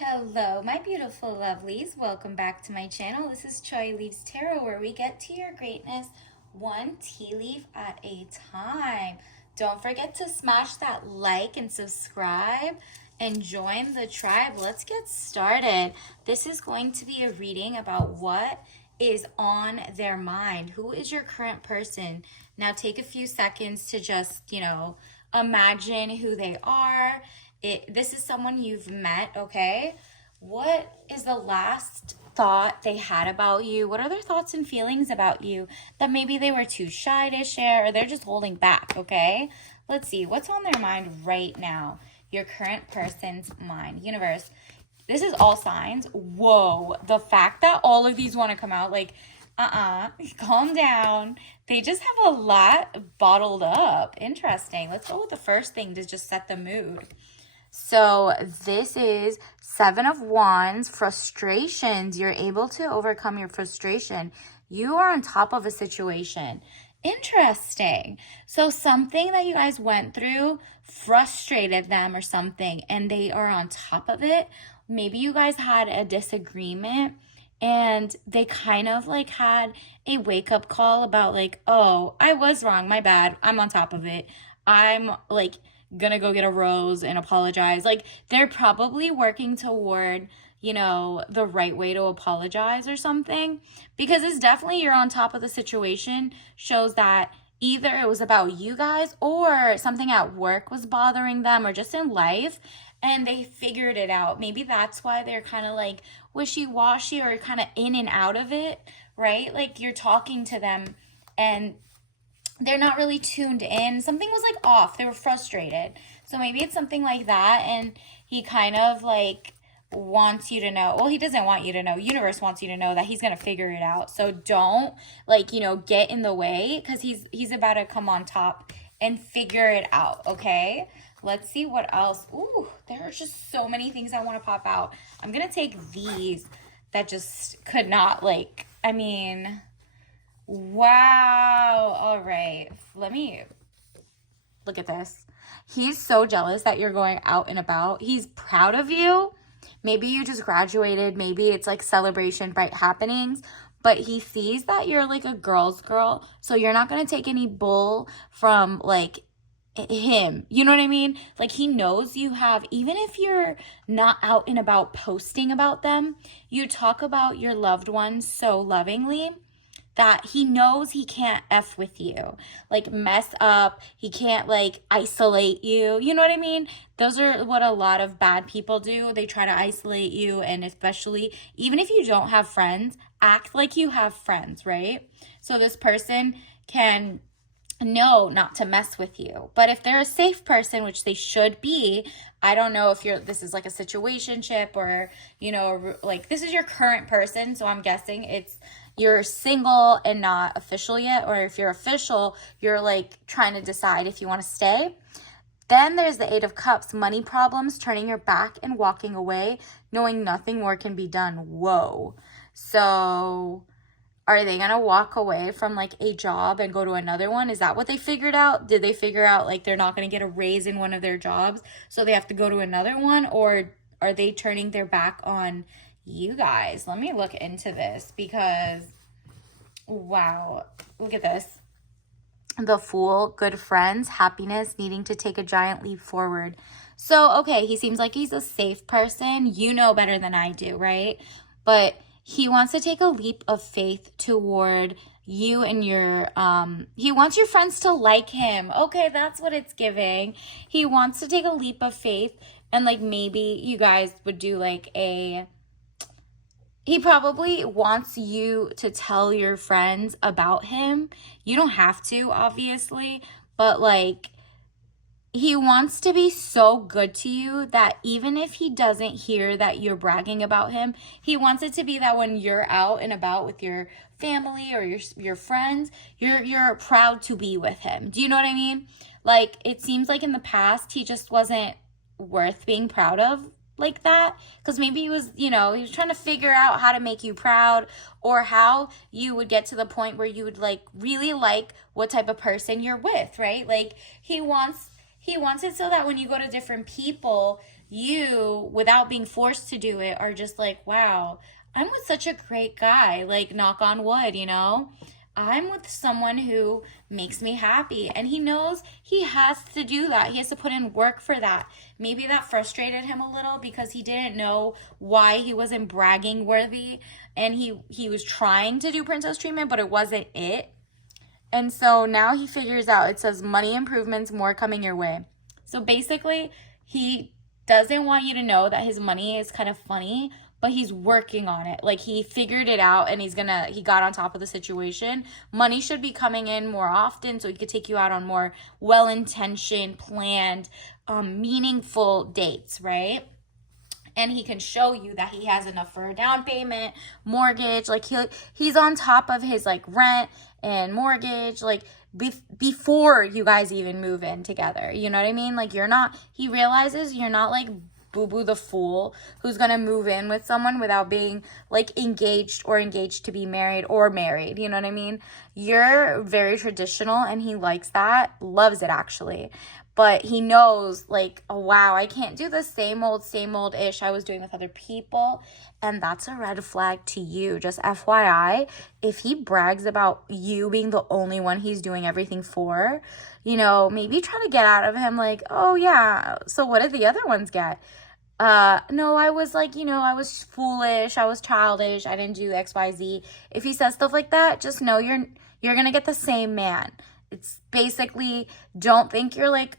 Hello, my beautiful lovelies. Welcome back to my channel. This is Choi Leaves Tarot, where we get to your greatness one tea leaf at a time. Don't forget to smash that like and subscribe and join the tribe. Let's get started. This is going to be a reading about what is on their mind. Who is your current person? Now take a few seconds to just, imagine who they are. This is someone you've met, okay? What is the last thought they had about you? What are their thoughts and feelings about you that maybe they were too shy to share or they're just holding back, okay? Let's see. What's on their mind right now? Your current person's mind. Universe. This is all signs. Whoa. The fact that all of these want to come out, calm down. They just have a lot bottled up. Interesting. Let's go with the first thing to just set the mood. So this is Seven of Wands, frustrations. You're able to overcome your frustration. You are on top of a situation. Interesting. So something that you guys went through frustrated them or something, and they are on top of it. Maybe you guys had a disagreement and they kind of like had a wake-up call about like, oh, I was wrong, my bad, I'm on top of it. I'm like gonna go get a rose and apologize. Like they're probably working toward, the right way to apologize or something, because it's definitely you're on top of the situation shows that either it was about you guys or something at work was bothering them or just in life and they figured it out. Maybe that's why they're kind of like wishy-washy or kind of in and out of it, right? Like you're talking to them and they're not really tuned in. Something was like off. They were frustrated. So maybe it's something like that. And he kind of like wants you to know. Well, he doesn't want you to know. Universe wants you to know that he's going to figure it out. So don't get in the way because he's about to come on top and figure it out. Okay. Let's see what else. Ooh, there are just so many things I want to pop out. I'm going to take these that just could not wow. All right. Let me look at this. He's so jealous that you're going out and about. He's proud of you. Maybe you just graduated. Maybe it's like celebration, bright happenings. But he sees that you're like a girl's girl. So you're not going to take any bull from like him. You know what I mean? Like he knows you have, even if you're not out and about posting about them, you talk about your loved ones so lovingly that he knows he can't F with you, like mess up. He can't like isolate you. You know what I mean? Those are what a lot of bad people do. They try to isolate you. And especially, even if you don't have friends, act like you have friends, right? So this person can know not to mess with you. But if they're a safe person, which they should be, I don't know if this is like a situationship or, like this is your current person. So I'm guessing you're single and not official yet. Or if you're official, you're like trying to decide if you want to stay. Then there's the Eight of Cups, money problems, turning your back and walking away, knowing nothing more can be done. Whoa. So are they going to walk away from like a job and go to another one? Is that what they figured out? Did they figure out like they're not going to get a raise in one of their jobs, so they have to go to another one? Or are they turning their back on you guys? Let me look into this because, wow, look at this. The Fool, good friends, happiness, needing to take a giant leap forward. So, okay, he seems like he's a safe person. You know better than I do, right? But he wants to take a leap of faith toward you and he wants your friends to like him. Okay, that's what it's giving. He wants to take a leap of faith and like maybe you guys would do like he probably wants you to tell your friends about him. You don't have to, obviously, but like he wants to be so good to you that even if he doesn't hear that you're bragging about him, he wants it to be that when you're out and about with your family or your friends, you're proud to be with him. Do you know what I mean? Like it seems like in the past he just wasn't worth being proud of like that, because maybe he was trying to figure out how to make you proud or how you would get to the point where you would like really like what type of person you're with, right? Like he wants it so that when you go to different people, you, without being forced to do it, are just like, wow, I'm with such a great guy. Like, knock on wood, you know? I'm with someone who makes me happy. And he knows he has to do that. He has to put in work for that. Maybe that frustrated him a little because he didn't know why he wasn't bragging worthy. And he was trying to do princess treatment, but it wasn't it. And so now he figures out, it says money improvements, more coming your way. So basically, he doesn't want you to know that his money is kind of funny, but he's working on it. Like, he figured it out and he got on top of the situation. Money should be coming in more often so he could take you out on more well-intentioned, planned, meaningful dates, right? And he can show you that he has enough for a down payment, mortgage, like he's on top of his like rent and mortgage, like before you guys even move in together. You know what I mean? Like, he realizes you're not like Boo Boo the fool who's gonna move in with someone without being like engaged to be married or married. You know what I mean? You're very traditional and he likes that, loves it actually. But he knows, like, oh, wow, I can't do the same old ish I was doing with other people. And that's a red flag to you. Just FYI, if he brags about you being the only one he's doing everything for, you know, maybe try to get out of him like, oh, yeah, so what did the other ones get? No, I was like, you know, I was foolish, I was childish, I didn't do XYZ. If he says stuff like that, just know you're gonna get the same man. It's basically, don't think you're like,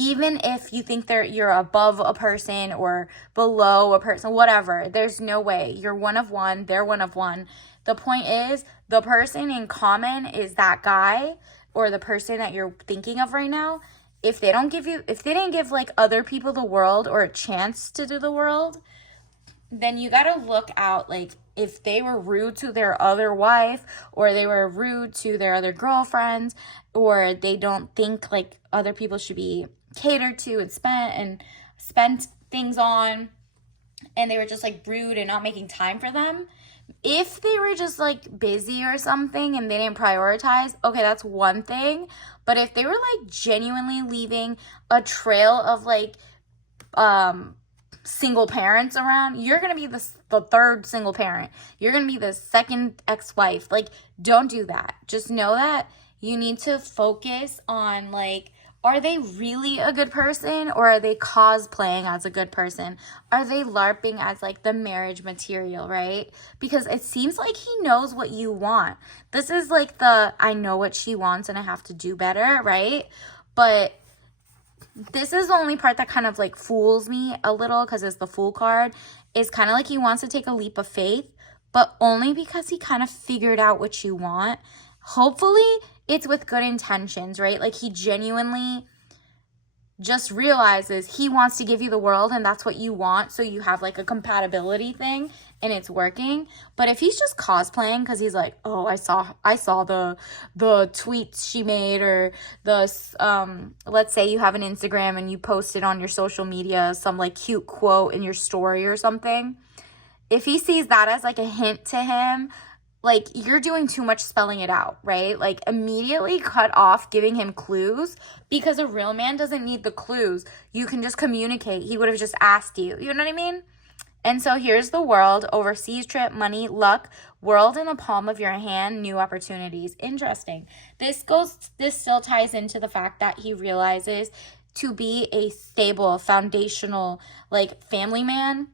even if you think you're above a person or below a person, whatever, there's no way. You're one of one, they're one of one. The point is, the person in common is that guy or the person that you're thinking of right now. If they didn't give like other people the world or a chance to do the world, then you gotta look out, like, if they were rude to their other wife or they were rude to their other girlfriends, or they don't think like other people should be catered to and spent things on, and they were just like rude and not making time for them. If they were just like busy or something and they didn't prioritize, okay, that's one thing. But if they were like genuinely leaving a trail of like single parents around, you're gonna be the third single parent, you're gonna be the second ex-wife. Like, don't do that. Just know that you need to focus on, like, are they really a good person, or are they cosplaying as a good person? Are they LARPing as like the marriage material, right? Because it seems like he knows what you want. This is like the I know what she wants and I have to do better, right? But this is the only part that kind of like fools me a little, because it's the Fool card. It's kind of like he wants to take a leap of faith, but only because he kind of figured out what you want. Hopefully it's with good intentions, right? Like, he genuinely just realizes he wants to give you the world and that's what you want, so you have like a compatibility thing and it's working. But if he's just cosplaying because he's like, oh, I saw the tweets she made, or the let's say you have an Instagram and you posted on your social media some like cute quote in your story or something. If he sees that as like a hint to him, like, you're doing too much spelling it out, right? Like, immediately cut off giving him clues, because a real man doesn't need the clues. You can just communicate. He would have just asked you. You know what I mean? And so here's the world: overseas trip, money, luck, world in the palm of your hand, new opportunities. Interesting. This still ties into the fact that he realizes to be a stable, foundational, like, family man.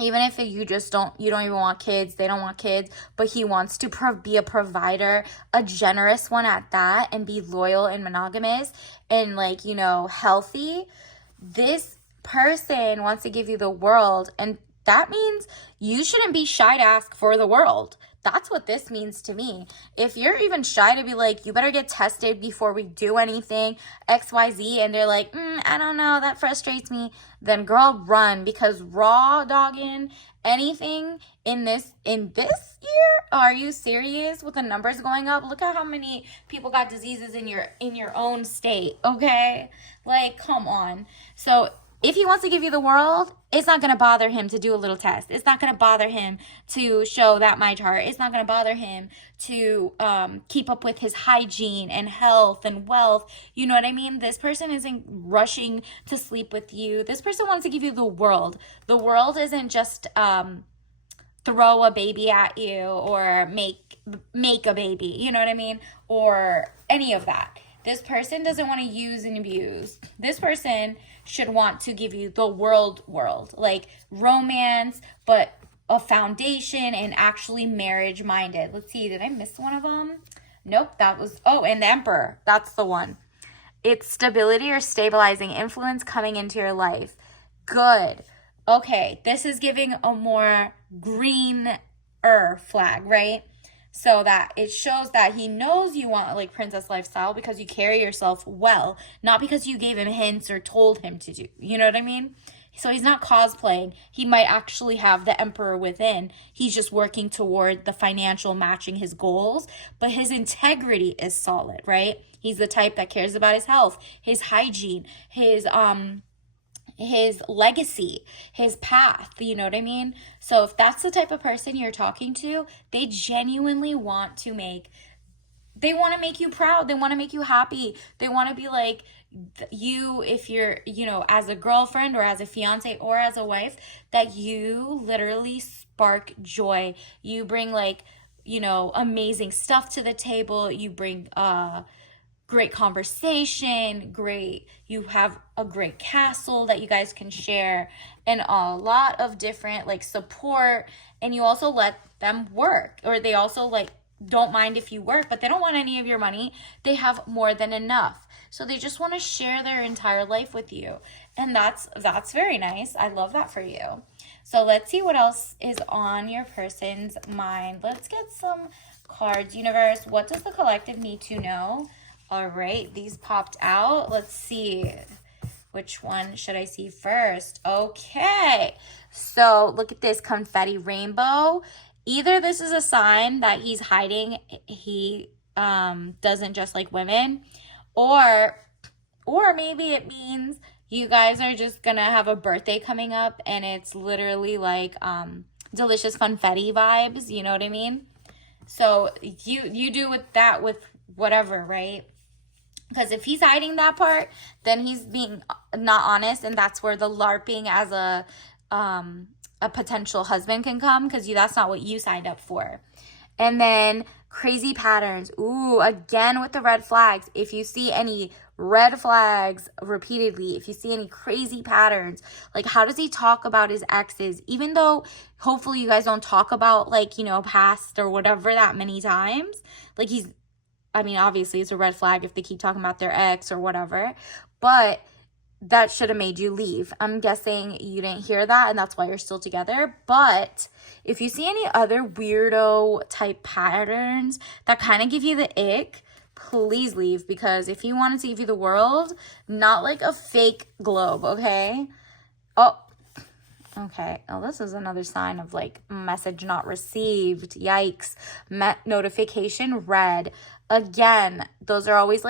Even if you don't even want kids, they don't want kids, but he wants to be a provider, a generous one at that, and be loyal and monogamous and, like, you know, healthy. This person wants to give you the world, and that means you shouldn't be shy to ask for the world. That's what this means to me. If you're even shy to be like, you better get tested before we do anything, XYZ, and they're like, I don't know, that frustrates me, then girl, run. Because raw dogging anything in this year, are you serious? With the numbers going up, look at how many people got diseases in your own state, okay? Like, come on. So if he wants to give you the world, it's not going to bother him to do a little test. It's not going to bother him to show that my chart. It's not going to bother him to keep up with his hygiene and health and wealth. You know what I mean? This person isn't rushing to sleep with you. This person wants to give you the world. The world isn't just throw a baby at you or make a baby. You know what I mean? Or any of that. This person doesn't want to use and abuse. This person should want to give you the world, like romance, but a foundation and actually marriage minded. Let's see, did I miss one of them? Nope, that was, oh, and the Emperor. That's the one. It's stability or stabilizing influence coming into your life. Good. Okay, this is giving a more greener flag, right? So that it shows that he knows you want like princess lifestyle because you carry yourself well, not because you gave him hints or told him to do. You know what I mean? So he's not cosplaying. He might actually have the emperor within. He's just working toward the financial matching his goals, but his integrity is solid, right? He's the type that cares about his health, his hygiene, his legacy, his path, you know what I mean? So if that's the type of person you're talking to, they genuinely want to make you proud. They want to make you happy. They want to be like you, if you're, as a girlfriend or as a fiance or as a wife, that you literally spark joy. You bring amazing stuff to the table. You bring, great conversation, you have a great castle that you guys can share, and a lot of different support, and you also let them work, or they also don't mind if you work, but they don't want any of your money. They have more than enough, so they just want to share their entire life with you, and that's very nice. I love that for you. So let's see what else is on your person's mind. Let's get some cards. Universe, what does the collective need to know? All right, these popped out. Let's see. Which one should I see first? Okay, so look at this confetti rainbow. Either this is a sign that he's hiding, he doesn't just like women, or maybe it means you guys are just gonna have a birthday coming up and it's literally delicious confetti vibes, you know what I mean? So you do with that with whatever, right? Because if he's hiding that part, then he's being not honest, and that's where the LARPing as a potential husband can come, because that's not what you signed up for. And then crazy patterns. Ooh, again with the red flags. If you see any red flags repeatedly, if you see any crazy patterns, how does he talk about his exes? Even though hopefully you guys don't talk about past or whatever that many times. Obviously it's a red flag if they keep talking about their ex or whatever, but that should have made you leave. I'm guessing you didn't hear that and that's why you're still together. But if you see any other weirdo type patterns that kind of give you the ick, please leave, because if he wanted to give you the world, not like a fake globe, okay? Okay, oh, this is another sign of message not received. Yikes. Notification red. Again, those are always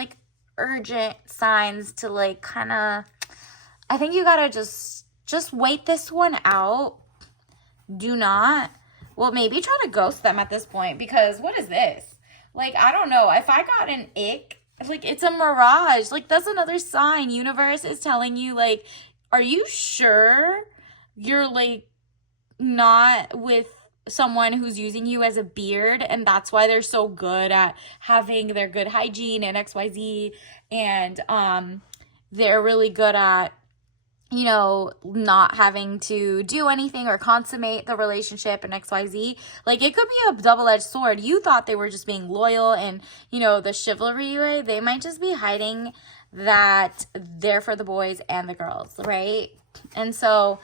urgent signs to kind of, I think you gotta just wait this one out. Do not, well, maybe try to ghost them at this point, because what is this? I don't know. If I got an ick, it's a mirage. That's another sign. Universe is telling you, are you sure you're not with someone who's using you as a beard, and that's why they're so good at having their good hygiene and XYZ, and they're really good at not having to do anything or consummate the relationship and XYZ. It could be a double-edged sword. You thought they were just being loyal and the chivalry way. They might just be hiding that they're for the boys and the girls, right? And so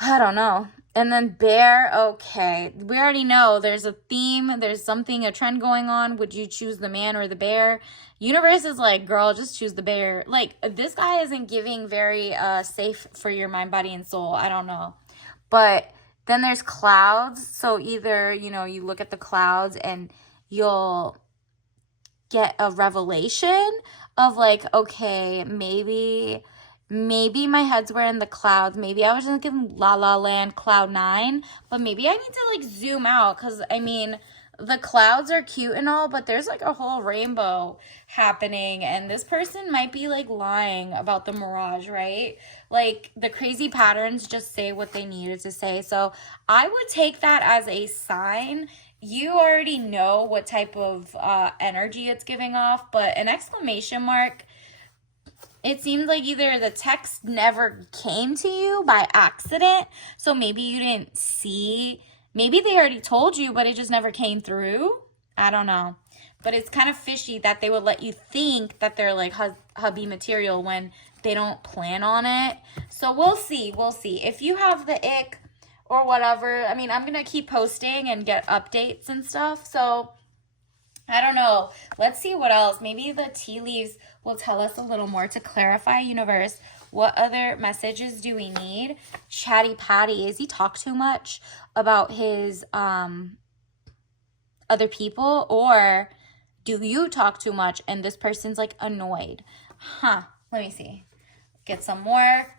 I don't know. And then bear, okay. We already know there's a theme. There's a trend going on. Would you choose the man or the bear? Universe is girl, just choose the bear. This guy isn't giving very safe for your mind, body, and soul. I don't know. But then there's clouds. So either, you look at the clouds and you'll get a revelation of okay, maybe maybe my heads were in the clouds. Maybe I was thinking La La Land, Cloud 9. But maybe I need to, like, zoom out. Because, I mean, the clouds are cute and all, but there's, like, a whole rainbow happening. And this person might be, like, lying about the mirage, right? Like, the crazy patterns just say what they needed to say. So I would take that as a sign. You already know what type of energy it's giving off. But an exclamation mark, it seems like either the text never came to you by accident, so maybe you didn't see, maybe they already told you, but it just never came through. I don't know. But it's kind of fishy that they would let you think that they're like hubby material when they don't plan on it. So we'll see. We'll see. If you have the ick or whatever, I mean, I'm going to keep posting and get updates and stuff. So I don't know. Let's see what else. Maybe the tea leaves will tell us a little more to clarify, universe. What other messages do we need? Chatty Patty. Is he talk too much about his other people? Or do you talk too much and this person's like annoyed? Huh. Let me see. Get some more.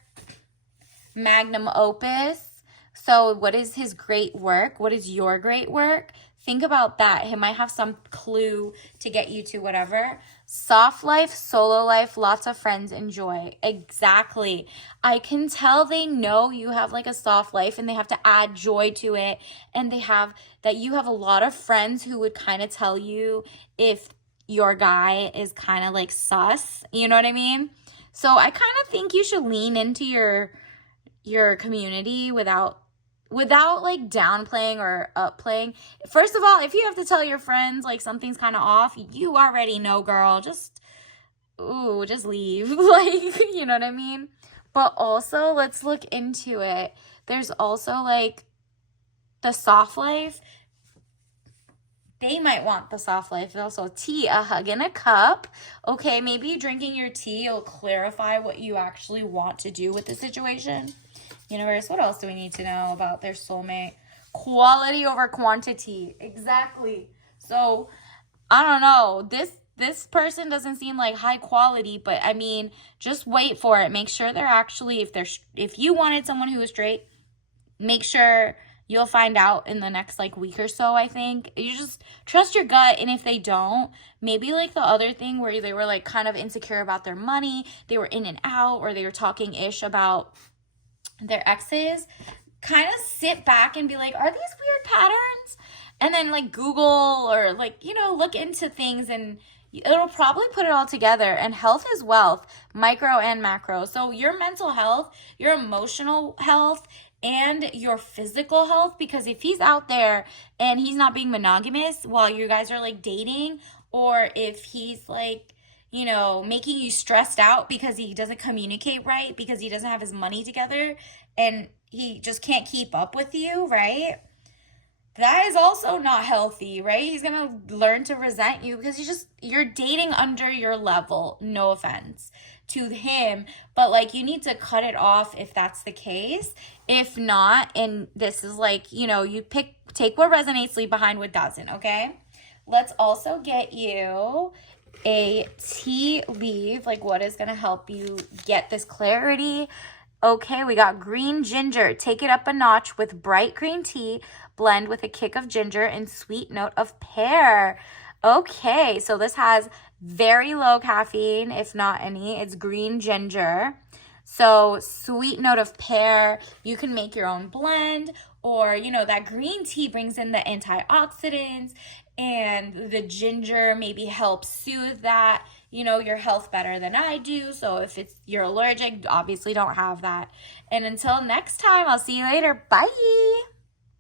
Magnum opus. So what is his great work? What is your great work? Think about that. He might have some clue to get you to whatever. Soft life, solo life, lots of friends, enjoy. Exactly. I can tell they know you have like a soft life and they have to add joy to it. And they have that you have a lot of friends who would kind of tell you if your guy is kind of like sus. You know what I mean? So I kind of think you should lean into your community without like downplaying or upplaying. First of all, if you have to tell your friends like something's kind of off, you already know, girl. Just leave. Like, you know what I mean? But also, let's look into it. There's also like the soft life. They might want the soft life. Also, tea, a hug in a cup. Okay, maybe drinking your tea will clarify what you actually want to do with the situation. Universe, what else do we need to know about their soulmate? Quality over quantity. Exactly. So, I don't know. This person doesn't seem like high quality, but I mean, just wait for it. Make sure they're actually, if you wanted someone who was straight, make sure you'll find out in the next like week or so, I think. You just trust your gut, and if they don't, maybe like the other thing where they were like kind of insecure about their money, they were in and out, or they were talking ish about their exes, kind of sit back and be like, are these weird patterns? And then like Google or like, you know, look into things and it'll probably put it all together. And health is wealth, micro and macro. So your mental health, your emotional health, and your physical health, because if he's out there and he's not being monogamous while you guys are like dating, or if he's like, you know, making you stressed out because he doesn't communicate right, because he doesn't have his money together and he just can't keep up with you, right? That is also not healthy, right? He's going to learn to resent you because you're dating under your level. No offense to him, but like you need to cut it off if that's the case. If not, and this is like, you know, you take what resonates, leave behind what doesn't, okay? Let's also get you a tea leaf, like what is going to help you get this clarity. Okay, we got green ginger. Take it up a notch with bright green tea, blend with a kick of ginger and sweet note of pear. Okay, so this has very low caffeine, if not any. It's green ginger. So sweet note of pear. You can make your own blend, or, you know, that green tea brings in the antioxidants, and the ginger maybe helps soothe that, you know, your health better than I do. So if you're allergic, obviously don't have that. And until next time, I'll see you later. Bye.